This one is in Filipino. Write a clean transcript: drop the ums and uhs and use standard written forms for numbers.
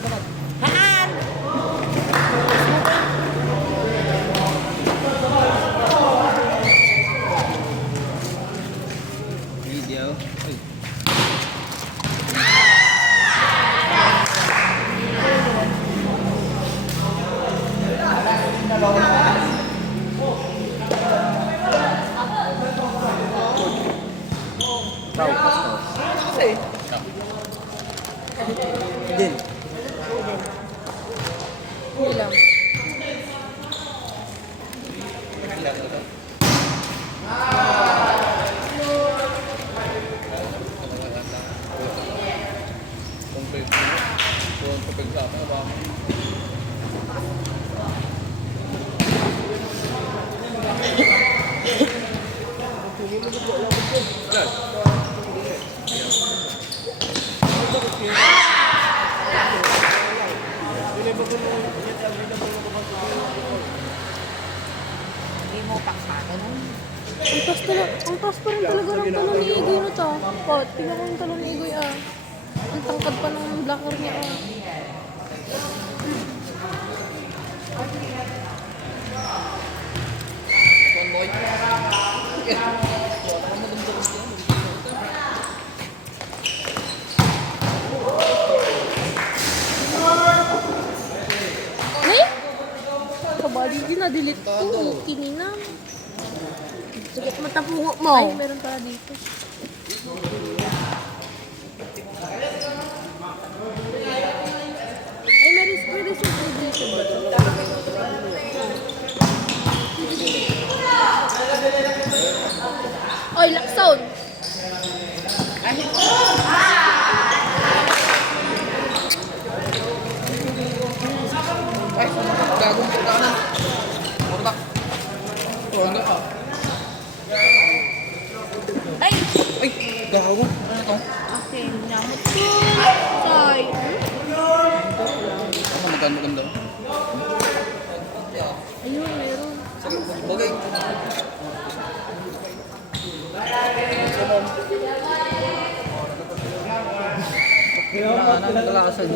Haan! Video. Ay. Tao, pasto. Kasi. Din. Hindi lang. Hindi mo paksakan. Ang taas pa rin talaga ng talon ni Igoy na to. Pot, tingnan ko yung talon ni Igoy ah. Ang tangkad pa ng blocker niya ah. Ay! Kabali din na-delete ko. Kininam. Sakit matapungo mo. Ay, meron pala dito. Ay, may research vibration ba ito? Oy, lock sound! Ay, gagong kita na. Murdak. Murdak ka. Ay! Ay, gago. Ano to? Okay, namot ko. Sorry. Ano maganda? Ayun, meron. Bagay. Kailangan na nagkalasan.